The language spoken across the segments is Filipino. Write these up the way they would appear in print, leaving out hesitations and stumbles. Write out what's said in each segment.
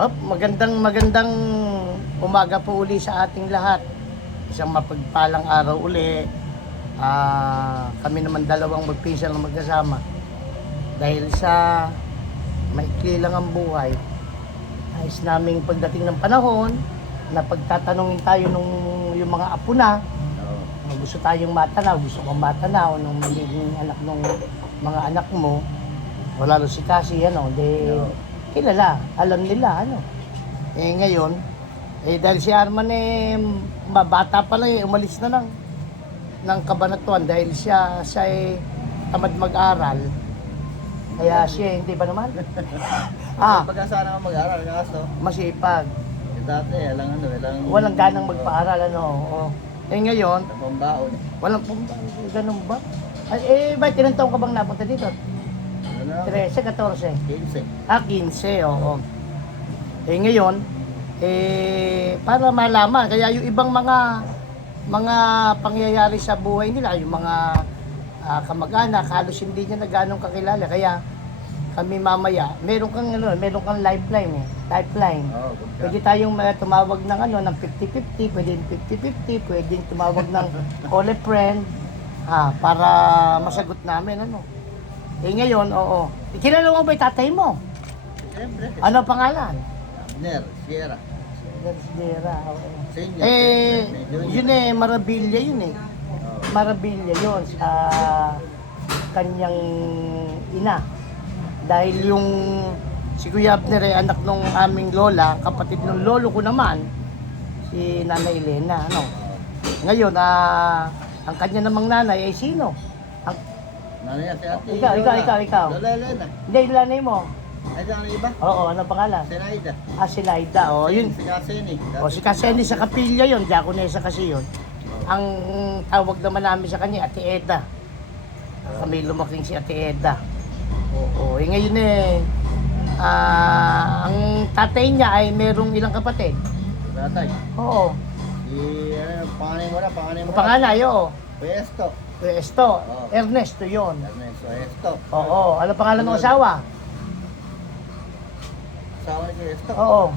Magandang umaga po uli sa ating lahat. Isang mapagpalang araw uli. Kami naman dalawang magpinsan na magkasama. Dahil sa maikli lang ang buhay, ayos naming pagdating ng panahon na pagtatanungin tayo yung mga apo na, gusto tayong matanaw, gusto kong matanaw nung magiging anak ng mga anak mo, o lalo si Cassie, kilala, alam nila, ngayon, dahil si Arman bata pa lang, umalis na ng Cabanatuan dahil siya tamad mag-aral. Kaya siya, hindi ba naman? Pagkasana ka mag-aral, kaso masipag. dati, Walang ganang magpaaral, ngayon, pambaon. walang ganun ba? Ba't ilang taong ka bang napunta dito? 13, 14? 15. 15, oo. Ngayon, para malaman, kaya yung ibang mga pangyayari sa buhay nila, yung mga kamag-anak, halos hindi niya na ganong kakilala. Kaya kami mamaya, meron kang lifeline Lifeline. Pwede tayong tumawag ng ng 50-50, pwedeng 50-50, pwedeng tumawag ng call a friend, para masagot namin, ngayon, oo. Kilala mo ba yung tatay mo? Siyempre. Ano pangalan? Sierra. Sierra, oo. Senior. Yun Marabilla yun Marabilla yun sa kanyang ina. Dahil yung si Kuya Abner anak nung aming lola, kapatid ng lolo ko naman, si Nanay Elena, Ngayon, ang kanya namang nanay ay sino? Nanay si ate. Ikaw. Lola Elena. Hindi, yung nanay mo. Ay, saan iba? Oo, ano pangalan? Sinaida. Si Laida, yun. Si Kaseni. Si Kaseni sa Kapilya yun, Diakonesa kasi yun. Ang tawag naman namin sa kanya, Ate Eda. Kami lumaking si Ate Eda. Oo, ngayon ang tatay niya ay merong ilang kapatid? Tatay. Oo. Panganay mo na. Panganay, oo. Puesto. Esto, Ernesto yun. Ernesto Esto. Oo, ano pangalan ng asawa? Asawa ni Esto. Oo.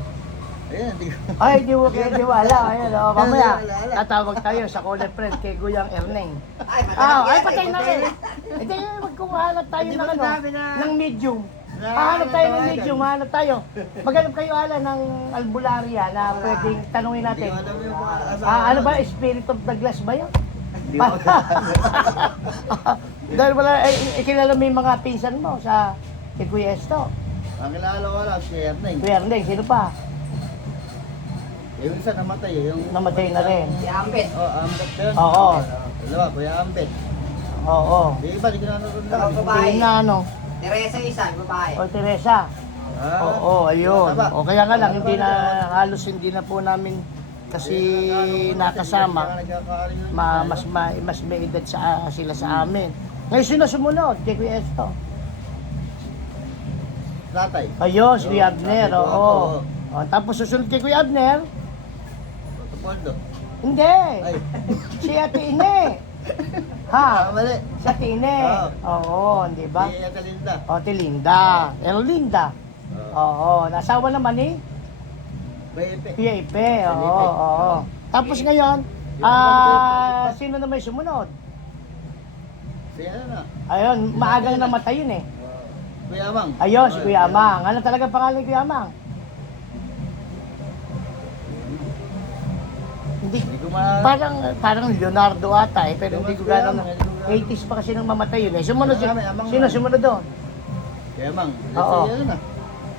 Ayun, hindi ko. Ay, di mo alam. Ayun, mamaya, Wala. tatawag tayo sa caller friend kay Guyang Erneng. Ay, patay na rin. Hindi, magkuhanap tayo ng medium. Hahanap tayo ng medium, hahanap tayo. Maghanap kayo ng albularya na pwedeng tanungin natin. Ano ba, Spirit of the Glass ba yun? Dahil wala, ikilala mo yung mga pinsan mo sa kay Kuya Esto. Ang kilala ko lang, si Erneng. Kuya Erneng, sino pa? Yung isa namatay, Namatay na rin. Si Ambet. Ambet din. Oo. Dalawa, Kuya Ambet. Oo. Yung iba, di ko nanonood lang. Babae. Yun na Teresa isa, babae. O Teresa. Oo, ayun. O kaya nga lang, halos hindi na po namin kasi nakasama. Mas may edad sila sa amin. Ngayon sino sumunod? Kay Kuya Esto. Tatay. Ayun, si Kuya Abner, oo. Tapos susunod kay Kuya Abner? Tupoldo. Hindi. Si Ate Ine. Mali. Si Ate Ine. Oo, di ba? Si Ate Linda. O, Ate Linda. Erlinda. Oo, nasawa naman ni Pepe. Pipe. Oo. Tapos ngayon, sino naman yung sumunod? Si ano na? Ayun, maaga na namatay yun Kuya Amang. Ayun, si Kuya Amang. Ano talaga pangalan ni Kuya Amang? Hindi, Hindi ko parang Leonardo ata pero hindi ko gano'n. 80s pa kasi nang mamatay yun Sumunod sino sumunod doon? Kuya Amang. Oo. Si ano na?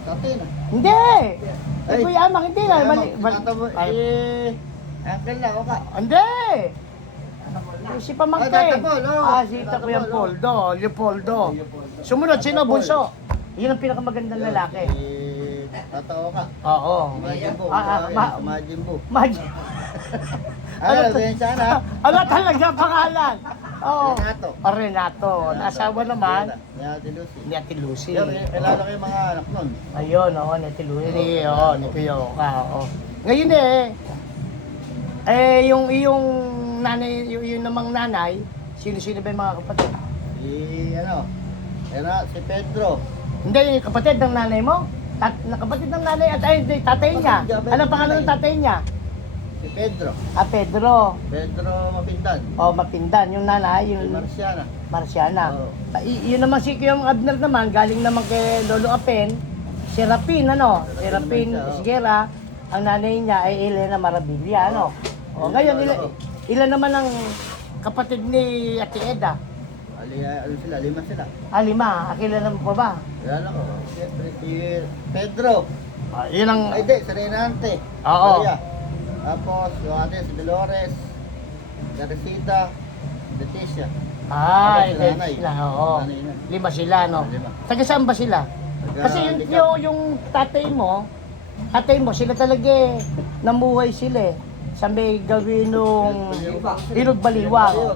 Tatay na. Hindi! Kuya Amang, hindi na. Uncle na, ka. Hindi! Si Pamangkin. Tata Paul, Si Kuya Leopoldo. Sumunod, sino? Bunso. Yun ang pinakamagandang lalaki. Tatawa ka. Oo. Majimbo. Majimbo. Magic. Ano talaga pangalan? Oo. Renato. Renato. Asawa naman Ni Ate Lucy. ni Ate Lucy. Kilala ko yung mga anak nun. Ayun, ni Ate Lucy. Ni Kuya Oka. Ngayon yung nanay, yung namang nanay, sino-sino ba yung mga kapatid? Si Pedro. Hindi, yung kapatid ng nanay mo? Kapatid ng nanay at ay, hindi, tatay niya. Anong pangalan ng tatay niya? Si Pedro. Pedro. Pedro Mapindan. Mapindan. Yung nanay, Si yung Marciana. Marciana. Oo. Yun naman si Kiyong Abner naman, galing naman kay Lolo Apen. Si Rapin, ano? Si Rapin naman siya, oo. Sigera. Ang nanay niya ay Elena Marabilia, ano? Ngayon, ilan naman ang kapatid ni Ate Eda? Ano sila? 5 sila. 5. Kilala mo pa ba? Wala ko. Siyempre si Pedro. Yun ang... Ay, di. Si Renante. Oo. Maria. Tapos, yung ate, si Dolores. Teresita. Leticia. Ay, Sila nanay. sila, oo. Nanay na. 5 sila, no? 5. Taga saan ba sila? Kasi yung tatay mo, sila talaga namuhay sila eh. Sa may gawin nung Ilog Baliwag.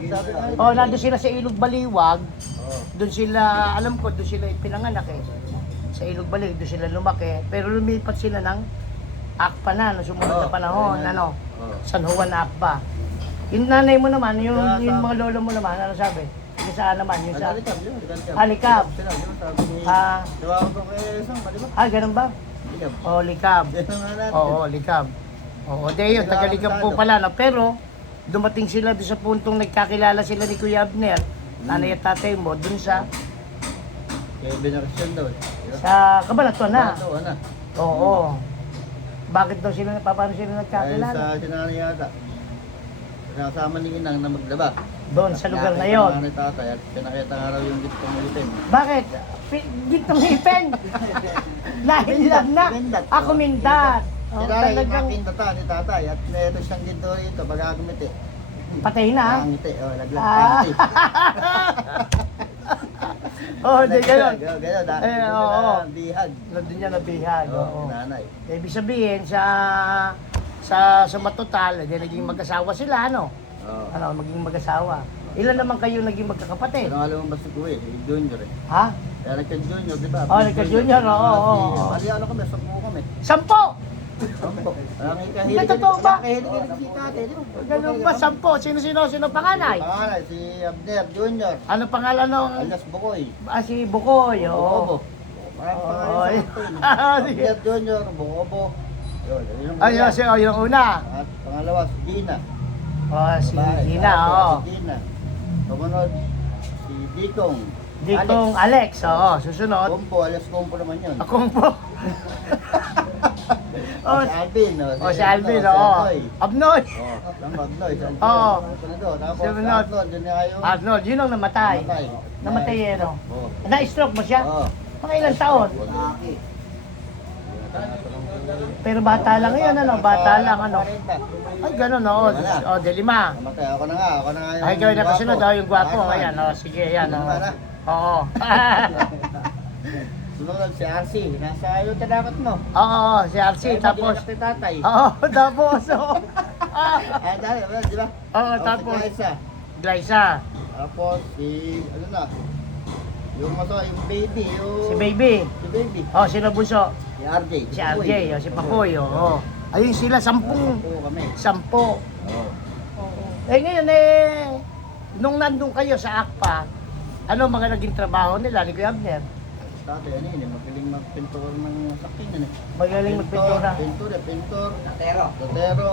Nandun sila sa Ilog Baliwag. Oo. Doon sila, alam ko, doon sila pinanganak eh. Sa Ilog Baliwag, doon sila lumaki. Pero lumipat sila ng Akpa na, no, sumunod na Oo, panahon, ayun. ano, Oo. San Juan Akpa. Yung nanay mo naman, yung mga lolo mo naman, ano sabi? Yung saan naman, yung sa... Alikab. Sila, yun, sabi ni... Ah. Tawag ko kay Isang, di ba? Ganun ba? Likab. Likab. Yan ang nga natin. Oo, Likab. De yun, taga-Likab po pala, no? Pero, dumating sila doon sa puntong nagkakilala sila ni Kuya Abner, nanay at tatay mo, doon sa Kaya binarasyon daw. Di ba? sa Cabanatuan na. Ano, ano? Oo. Bakit daw sila, paano sila Dahil nagkakilala? sa sinanay yata. Kasama ni Inang na maglaba. Doon, sa lugar na Nakita yon. nga ni tatay at pinakita nga raw yung gitong ulitin. Bakit? Gitong ipin! Nahilam na! Ako mindat! Sinanay yung Talagang makindata ni tatay at meron siyang ginto rito baga gumiti. patay na. Pangiti, laglag Ah. pangiti. Di gano'n. Gano'n, dahil Oo. bihag. Doon niya nabihag. Oo. Sinanay. Ibig sabihin, sa matotal, naging mag-asawa sila, ano? Oo. Maging mag-asawa. Ilan naman kayo naging magkakapatid? Pero nga lumabas si Kuya, si Junior eh. Ha? Kaya nagka-junior, di ba? Nagka-junior, oo. Mali ano kami, 10 kami. 10! 10. Ang Hindi, totoo ba? Kahilig si tatay, di ba? Ganun ba? 10? Sino panganay? Pangalan, si Abner Junior. Ano pangalan nung... Alias Bukoy. Si Bukoy, Bobo. oo. Maraming Oo, pangalan eh. sa Sige. Abner Junior, Bobo. Yun, yun ang Ayun, una. yung una. At pangalawa, si Gina. Si Babae, Gina, tatay, oo. Si Gina. Sumunod, si Dikong. Ditong Alex, oo. Susunod. Kumpo, alias Kumpo naman yun. Akong po. Si Alvin. Si Alvin, si oo. Abnoy. Abnoy. Lang Abnoy. Oo. Tapos Sunod. Arnold, yun nga yung Arnold, yun ang namatay. Namatay eh, no? Na-stroke mo siya? Oo. Mga ilang taon? Pero bata lang yun, ano? Bata lang, ano? Ay, ganun, oo. De Lima. Namatay, ako na nga yung Ay, gawin na gwapo. kasunod, yung gwapo. Arnold. Ayan, sige, ayan, Ano oo. naman, ah? Oo. Sunod si RC, nasa yung tadakot mo. Oo, si RC, tapos... Ni tatay. Oo, tapos, oo. Dahil, di ba? Oo, tapos... Si Glyza. Glyza, Tapos si, ano na, yung baby, si Baby. Si baby. Oh, sino bunso? Si RJ. Si RJ, si Pakoy, oo. Ayun sila, 10. Oo kami. 10. Oo. Ngayon nung nandun kayo sa ACPA, ano mga naging trabaho nila ni Kuya Abner? Tatay, ano yun, magaling magpintor ng sakyan yun eh. Magaling magpintura. Pintor, Natero. Dotero,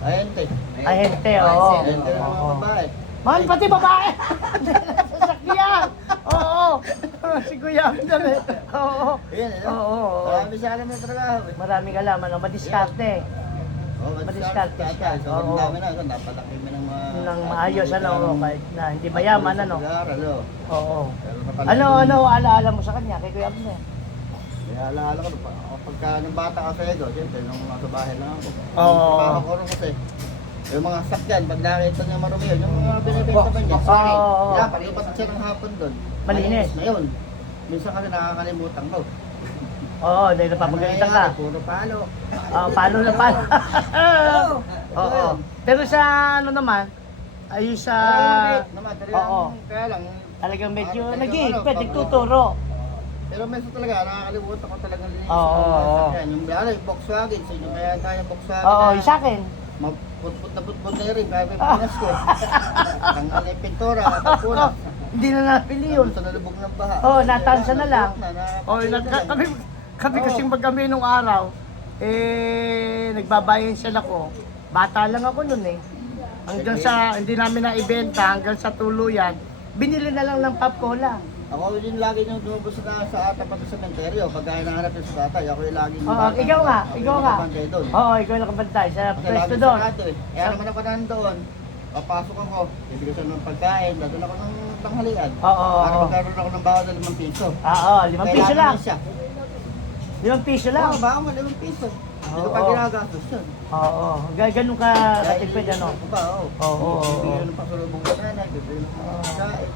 ahente. Ahente, oo. Ahente ng mga babae. Man, pati babae! Sasakyan! Oo! Si Kuya Abner eh. Oo. Ayan, Oo. Marami sa alam ng trabaho eh. Maraming alam, ano, madiskarte. Oo, Madiskarte siya. So, Oo. ang dami na, so, napalaki mo ng mga... Nang maayos, ano, kahit na hindi mayaman, ano. Pag-aaral, oo. Oo. Pero napalaki Ano, alaala mo sa kanya, kay Kuya Abner? Kaya alaala ko, pagka nung bata ka sa ego, siyempre, nung nasa bahay lang ako. Oo. Trabaho ko rin kasi, yung mga sakyan, pag nakita niya marumi yun, yung mga binibenta ba niya, Oo. Kaya, pag-ipat siya ng hapon doon, Malinis. na yun. Minsan kasi nakakalimutan ko. Oo, dahil napapagalitan ka. Puro palo. Palo na palo. Oo. Pero sa ano naman, ay sa... Oo. Kaya lang, Talagang medyo Talagang nag-iipit, ano, nagtuturo. pero minsan talaga, nakakalimutan ko talagang linis. Oo, oo. Yung yung Volkswagen, sa inyo kaya tayo Volkswagen. Oo, na- yung sa akin. Maputput na putput na rin, kaya may pinas ko. Ang alay pintura, kapuna. Hindi na napili yun. Sa nalubog ng baha. Oo, natansa na lang. Na- Oo, kami, Kami Oo. kasing magkami nung araw, nagbabayan sila ko. Bata lang ako nun eh. Hanggang sa, hindi namin na-ibenta, hanggang sa tuluyan, binili na lang ng pop cola. Ako din lagi yung dumubos sa tapat ng sementeryo. Pagka hinahanap yung sa tatay, ako yung lagi Oo, ikaw nga, ikaw nga. doon. Oo, ikaw nakabantay sa Kasi pwesto lagi doon. sarado eh. Kaya naman ako nandoon, papasok ako, bibigyan ko ng pagkain, dadun ako ng tanghalian. Oo, Para oo. magkaroon ako ng bawa ng 5 piso. Oo, 5 piso lang. Siya. 5 piso lang. Oo, bawa mo 5 piso. Hindi ko pa Oo. ginagastos yun. Oo, ganun ka katipid ano. Oo. Oo. Bibigyan ng pasalubong sa nanay, bibigyan ng pagkain.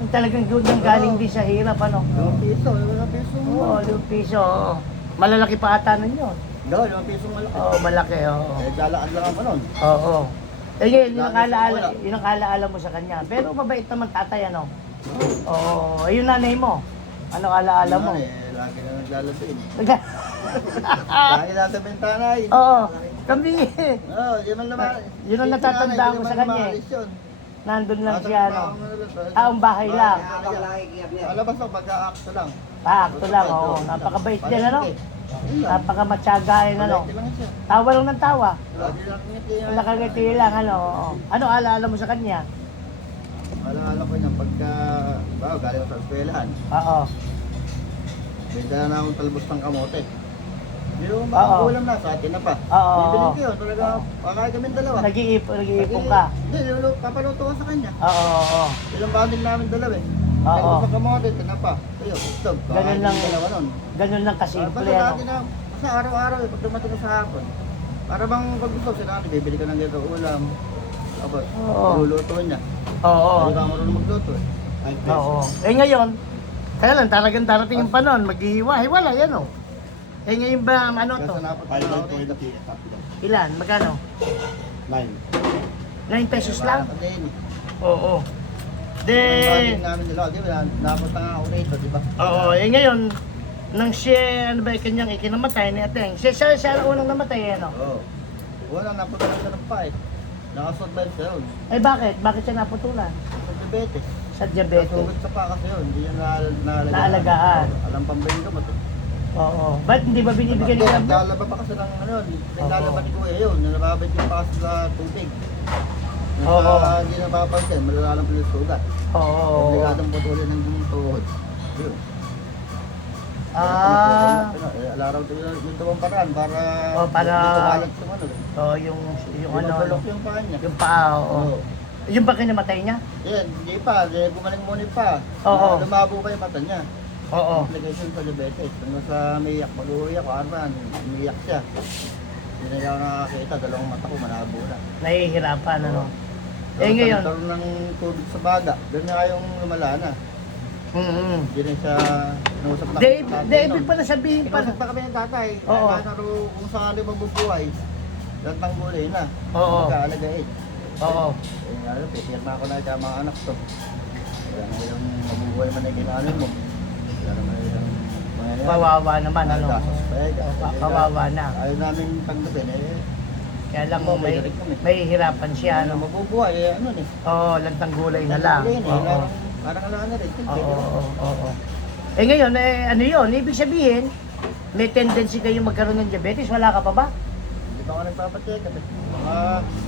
Talagang gudang galing din sa hirap ano. 5 piso, 5 piso. Oo, 5 piso. Oo. Malalaki pa ata nun yun. Oo, 5 piso malaki. Oo, malaki. Oo. Dalaan lang ako nun. Oo. Eh yun ang alaala mo sa kanya. Pero mabait naman tatay ano. Oo, yung nanay mo. Ano alaala mo? Lagi na naglalabin. Lagi na sa bintana eh. Oo, kami. Oo, yun man naman. Yun ang natatandaan ko sa kanya eh. Nandun lang siya ano. Taong bahay lang. Habang nakikiyap niya. Alabas ako, mag-aakto lang. Akto lang, oo. Napakabait din ano. Napakamatsyagain ano. Palete lang siya. Tawa lang ng tawa. Lagi lang ngiti. Nakangiti lang ano. Oo. Ano alaala mo sa kanya? Alala ko niyan, pagka, galing ako sa eskwelahan. Oo. May dala na akong talbos ng kamote. Yung Oo. mga ulam na, sa atin na pa. Oo. Bibili ko yun, talaga, pakain kami dalawa. Nag-iipon ka. Hindi, papaluto ko sa kanya. Oo, oo. Ilang banding namin dalawa eh. Oo. Talbos ng kamote, tinapa. Ayun, itlog. Ganun Pakain lang. kami dalawa nun. Ganun lang Basta kasimple lagi ano. na, basta araw-araw eh, pag dumating ko sa hapon. Para bang pag gusto, sinabi, bibili ko ng ganito ulam. Tapos, Oo. luluto niya. Oo. Hindi ka marunong magluto eh. Ay, Oo. Eh ngayon, kaya lang talagang darating yung panahon, maghihiwa-hiwala yan oh. Eh ngayon ba, ano to? Kasi napunta na ako dito. Ilan? Magkano? 9 pesos lang? Bata din eh. Oo. Yung De, banding namin nila, di ba? Napunta nga ako rito, di ba? oo. Eh ngayon, nang siya, ano ba, kanyang ikinamatay ni Ateng. Siya ang unang namatay, ano? Oo. Wala, napunta na siya ng pa eh. Nakasurvive siya yun. Eh bakit? Bakit siya naputulan? Sa diabetes. Sa diabetes. Nasugat sa pa kasi yun, hindi niya naalagaan. Naalagaan. Alam pambayin ka mo. Oo. Ba't hindi ba binibigyan ni Abdo? Naglalaba pa kasi ng ano yun. Naglalaba ni Kuya yun. Nalababad yung pa kasi sa tubig. Oo. Hindi napapansin, malalalang pala yung sugat. Oo. Obligadong putulin ng tuhod. Yun. Ah. Alaraw ito yung tuwang paraan para Oh, para- hindi tumalag yung ano. Oo, yung ano, Bulok yung paa niya. yung paa, oo. Oo. Yung ba kinamatay niya? Yan, hindi pa. Gumaling muna pa. Oo. Lumabo pa yung mata niya. Oo. Complication sa diabetes. Hanggang sa umiyak, pag-uwi ako, Arman, umiyak siya. Hindi na ako nakakita, dalawang mata ko malabo na. Nahihirapan, ano? Tapos Eh, ngayon? nagkaroon ng tubig sa baga. Doon na kayong lumala na. Hindi na siya inusap na David pa na sabihin pa. Inusap pa kami ng tatay. Oo. Kaya kung sakali mabubuhay, lahat ng gulay na. Oo. Magkaalagain. Oo. Eh, ano, pipirma ko na sa mga anak to. Kaya na yung mabubuhay man ay ginaanin mo. Kaya naman yung mangyayari. Kawawa naman, ano? Gastos pa eh. Kawawa na. Ayaw namin tanggapin eh. Kaya lang Oo, may, may kami. may hirapan siya, Ano ano? mabubuhay eh, ano eh. Oo, lantang gulay na lang. Gulay na eh, Oo. Parang alam na rin. Oo, oo, oo. Eh ngayon, ano yun? Ibig sabihin, may tendency kayo magkaroon ng diabetes, wala ka pa ba? Hindi pa ako nagpapacheck up eh.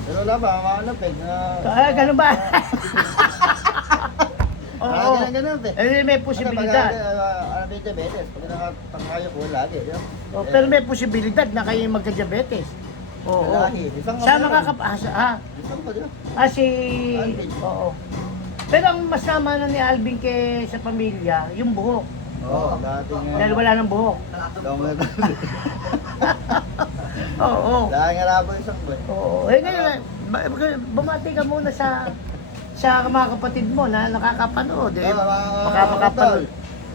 Pero wala ba, mahanap eh. Ganun ba? Oo. Ganun eh. Eh, may posibilidad. Ano may diabetes? Pag nakatangkayo ko lagi. Yun. Oh, pero may posibilidad na kayo magka-diabetes. Oo. Lahi. Isang Sa meron. makakapasa, Isang ko, di ba? si... Alvin. Oo. Pero ang masama na ni Alvin kay sa pamilya, yung buhok. Oo, dating... Dahil wala ng buhok. Oo. Dahil nga labo isang ko eh. Oo. Eh ngayon, bumati ka muna sa mga kapatid mo na nakakapanood. Eh. Baka makapanood.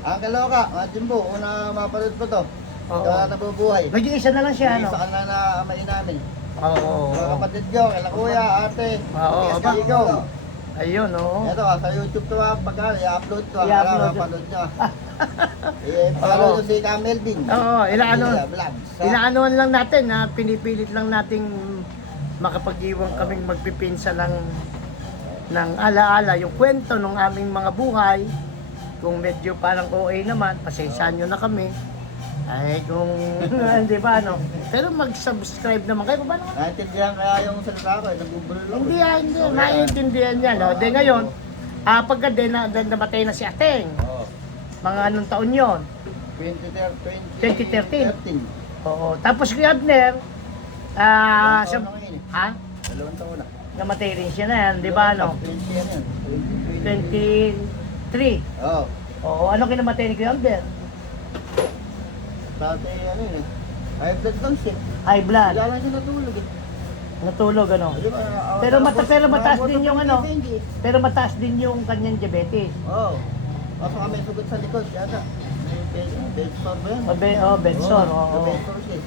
Ang kaloka, mga Jimbo, una mapanood ko to. Oo. Kaya nabubuhay. Nag-iisa na lang siya, ano? Isa ka na na amain namin. Oo. Mga kapatid ko, kala kuya, ate, Oo, tigas aba. kaligaw. Ayun, oo. Ito sa YouTube to pag i-upload ko, I-upload. mapanood nyo. Follow nyo si Cam Melvin. Oo, Vlogs. inaanoan lang natin na pinipilit lang nating makapag-iwang kaming magpipinsa ng alaala, yung kwento ng aming mga buhay. Kung medyo parang OA naman, pasensyahan nyo na kami. Ay, kung hindi ba, ano. Pero mag-subscribe naman kayo. Paano? Naintindihan kaya yung salita ko, nabubulol ako. Hindi. Naiintindihan niya, no? De ngayon, pagka namatay na si Ateng, Oo. mga anong taon yon? 2013. 2013. Oo. Tapos kay Abner, Dalawang sa, taon na ngayon eh. ha? 2 taon na. Namatay rin siya na yan, di ba, ano? 20 yan yan. 23. Oo. Oo, ano kinamatay ni Kuya Abner? Dati ano yun eh. High blood lang siya. High blood. Wala lang siya natulog eh. Natulog, ano? Di ba, Pero mataas nakabot din yung ng ano. hindi. Pero mataas din yung kanyang diabetes. Oo. Kaso kami sugot sa likod, yata. May bed sore ba yan? Bedsore, Oo, oo. bed sore siya.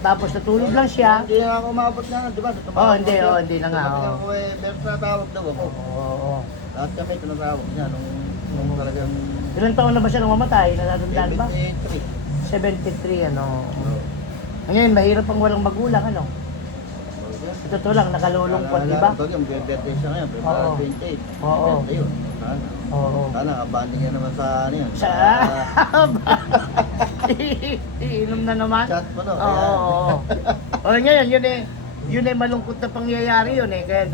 Tapos natulog lang siya. Hindi na ako umabot na, di ba? Hindi na nga, Dumating oo. ako eh, pero tinatawag daw ako. Oo. Lahat kami tinatawag niya nung talagang Ilang taon na ba siya nung mamatay? Natatandaan ba? 73. 73, ano? Oo. Ngayon, mahirap ang walang magulang, ano? Ito to lang, nakalulungkot, di ba? Ito yung birthday siya ngayon, Oo. February 28. Oo. Birthday yun. Sana. Oo. Sana, kabanding niya naman sa ano yun. Sa... Iinom na naman? Chat mo no? Oo. O ngayon, yun eh malungkot na pangyayari yun eh. Kaya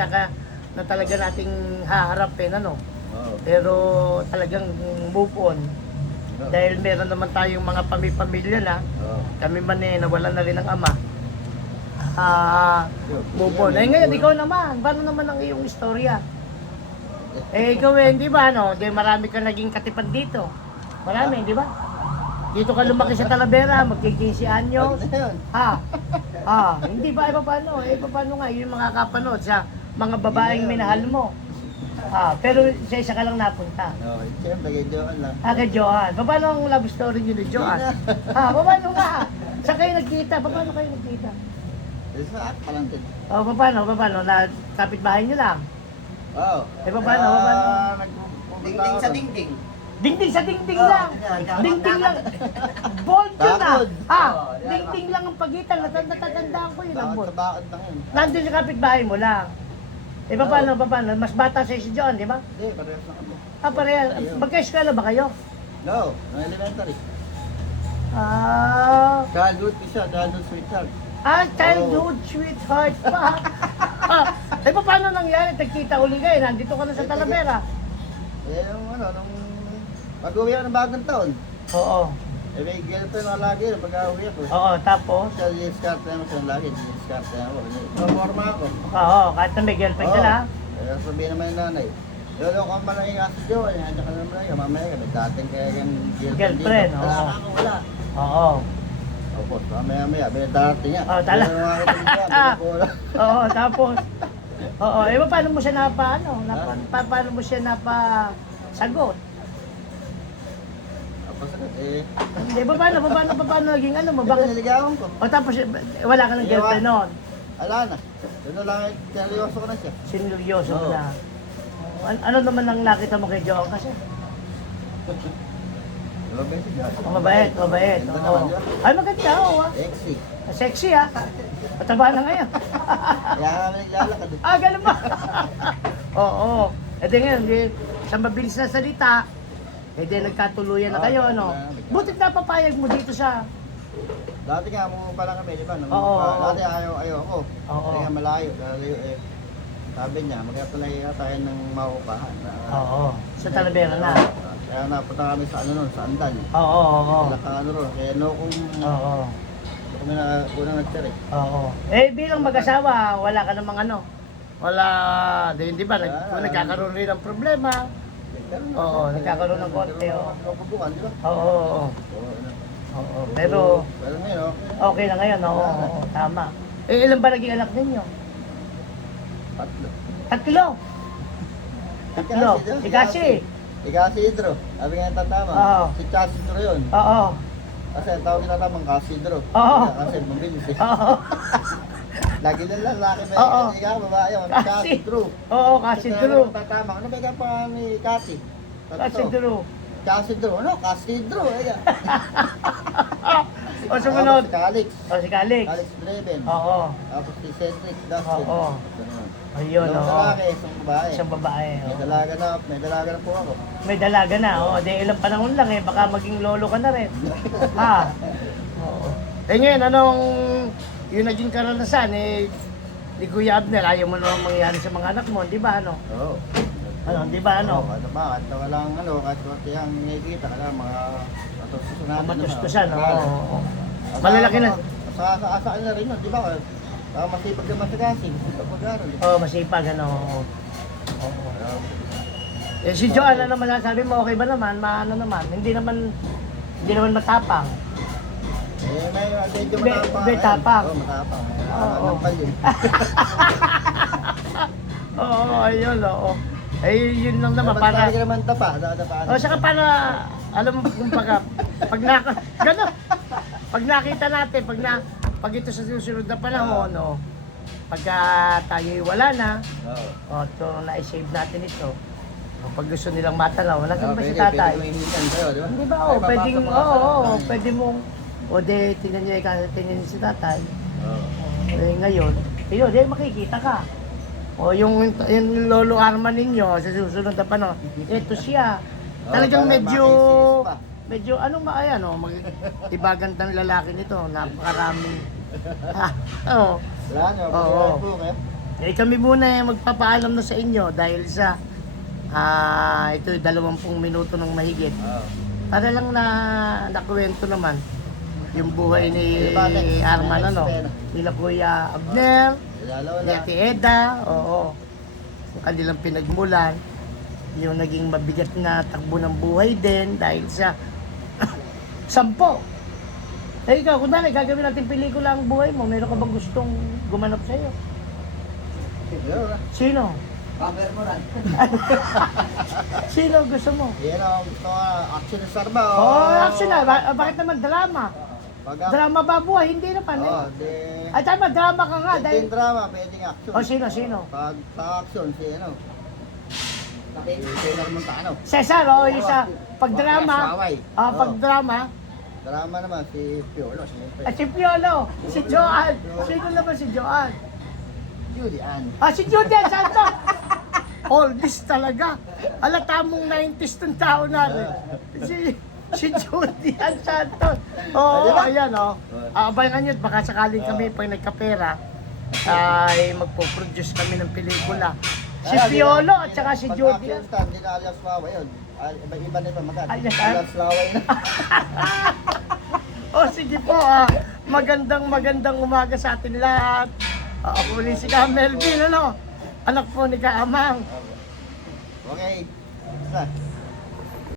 na talaga nating haharapin, ano? Oo. Pero talagang move on. Dahil meron naman tayong mga pamilya na, Oo. kami man eh, nawalan na rin ng ama. Move on. Eh ngayon, ikaw naman, paano naman ang iyong istorya? Eh ikaw eh, di ba ano, di marami ka naging katipan dito. Marami, di ba? Dito ka lumaki sa Talavera, magki-15 anyos. Ano na yun? Hindi ba, paano? Paano nga, yung mga kapanood sa mga babaeng minahal mo. Pero sa isa ka lang napunta. Oo, siyempre, kay Joan lang. Kay Joan. Paano ang love story niyo ni Joan? Paano nga? Sa kayo nagkita? Paano kayo nagkita? Sa act pa lang din. Paano? Na kapitbahay niyo lang? Oo. Paano? Dingding sa dingding. Dingding sa dingding Oo, lang. yan. Dingding lang. Bold yun Bakod. Dingding lang ang pagitan. Natatandaan ko yun ang Bakit bold. sa bakit lang yun? Nandun sa kapitbahay mo lang. Paano? Mas bata sa si John, di ba? Hindi, parehas na kami. Pareha. Magka-eskwela ba kayo? No, no elementary. Childhood Childhood sweetheart. Childhood sweetheart pa. Paano nangyari? Tagkita uli kayo. Nandito ka na sa Talavera. Eh, yung ano, nung pag-uwi ako ng bagong taon. Oo. Eh, may girlfriend ako lagi pag-uwi ako. Oo, tapos? Siya, discard na ako siya lagi. Discard na ako. Normal ako. Oo, kahit na may girlfriend ka na. Eh, sabihin naman yung nanay. Lolo ko ang malaki nga si Joe. Nandiyan ka naman lang. Mamaya ka. May dating kaya yung Girlfriend, dito. Wala oo. ka ako, wala. Oo. Opo, mamaya, may darating niya. Oh, tala. Pero mga kitang Oo, tapos. Oo, paano mo siya paano mo siya sagot? Pasagot eh. Hindi, paano naging ano mo? Bakit Bakit? niligawan ko? O tapos, wala ka ng girlfriend noon. Ala na. Doon lang, kinaliwaso ko na siya. Sinuryoso mo Oo. na. Ano naman ang nakita mo kay Joe kasi? Mabait si Joe. Mabait. Ganda naman, Oo. di ba? Ay, maganda, oo. Sexy. Sexy, Mataba na ngayon. Kaya kami naglalakad eh. Ganun ba? Oo. E di ngayon, sa mabilis na salita, nagkatuluyan na kayo, ano? Butit napapayag mo dito sa... Dati nga, mo pa lang kami, di ba? Oo. Dati ayaw ako. Oo. Kaya malayo. Lalayo eh. Sabi niya, magkatulay tayo ng maupahan. Oo. Sa Talavera na. Kaya napunta kami sa ano nun, sa Andan. Oo. Wala ka ano ron. Kaya no kung Oo. kami na unang nagtira eh. Oo. Bilang mag-asawa, wala ka namang ano? Wala, di ba? Nagkakaroon rin ng problema. Oo, nagkakaroon ng konti, oo. Kapubukan, di ba? Oo. Oo, ano. Oo. Pero, Pero ngayon, okay na ngayon, oo. Tama. Ilan ba naging anak ninyo? patlo. Tatlo. Si Kasi. Si Casidro. Sabi nga yung tatama. Oo. Si Casidro yun. Oo. Kasi ang tawag yung tatamang Casidro. Oo. Kasi mabilis eh. Oo. Lagi lang lalaki ba? Oo. Ikaw, babae yun. Kasi. Casidro. Oo, Kasi Drew. Tatamang. Ano ba yung pa ni Casi? Kasi Drew. Casidro. Ano? Casidro. O sumunod. Si Calix. O si Calix. Calix Dreven. Oo. Tapos si Cedric Dustin. Oo. Ganun. Ayun, Dalawang oo. lalaki, isang babae. Isang babae. May Oo. dalaga na po ako. May dalaga na. Di ilang panahon lang baka maging lolo ka na rin. Oo. Eh ngayon, anong yung naging karanasan ni Kuya Abner, ayaw mo naman mangyari sa mga anak mo, di ba ano? Oo. Ano, di ba ano? Ano ba? At walang kahit konti ang nakikita ka lang, mga matustusan Matustusan, oo. Malalaki na. Sa kanila rin yun, di ba? Masipag naman sa kasi, masipag mag-aral. Oo, masipag, ano. Oo. Eh, si Joan, ano masasabi mo, okay ba naman? Maano naman? Hindi naman matapang. Medyo Hindi, matapang. hindi, tapang. Oo, matapang. Oo. Anong pali? Oo, ayun, oo. Eh, yun lang naman, para... Dapat naman tapa. O, saka para, alam mo, kumbaga, gano'n, pag nakita natin, pag ito sa susunod na panahon, no, pagka tayo'y wala na, Oo. o, ito, na-save natin ito, o, pag gusto nilang matanaw, wala ba si Pwede tatay? kong hihingan sa'yo, di ba? Hindi ba, Ay, pwedeng, papasok ka sa pwede mong, tingnan niya, tingnan niya si tatay, Oo. ngayon, yun, makikita ka. O yung lolo Arman ninyo sa susunod na panahon, ito siya. Talagang para medyo makisisi pa. anong maayan oh, ibagandang lalaki nito, napakaraming. Oo. Wala nyo, Oo. po, Eh kami muna magpapaalam na sa inyo dahil sa ito 20 minuto ng mahigit. Oo. Para lang nakuwento naman yung buhay ni Arman nila Kuya Abner. Lalo Ni na. Ate Eda, oo. Yung kanilang pinagmulan, yung naging mabigat na takbo ng buhay din dahil sa 10. Eh ikaw, kung dahil gagawin natin pelikula ang buhay mo, meron ka bang gustong gumanap sa'yo? Sino? Cover mo rin. Sino gusto mo? Yan ang mga action star ba? Action na. Bakit naman drama? Drama ba buhay? Hindi naman eh. di... Ay, tama, drama ka nga. Pwedeng Dahil... drama, pwedeng action. Sino? Pag sa action, si Taylor Montano. Cesar, isa. Pag drama, Saway. pag drama, Drama naman, si Piolo. Siyempre. si Piolo, si Joan. Sino naman si Joan? Judy Ann. Si Judy Ann Santos. All this talaga. Alata mong 90s ng tao natin. Si Judy Ann Santos. Oo, Diba? ayan o. Abangan nyo, baka sakaling kami pag nagkapera, ay magpo-produce kami ng pelikula. Si Piolo at saka si Judy Ann. Pag action star, hindi na alias Laway yun. Iba na iba magkano. Alias, Alias Laway na. Sige po, magandang umaga sa atin lahat. Ako rin si Ka Melvin, anak po ni Ka Amang. Okay. Basta.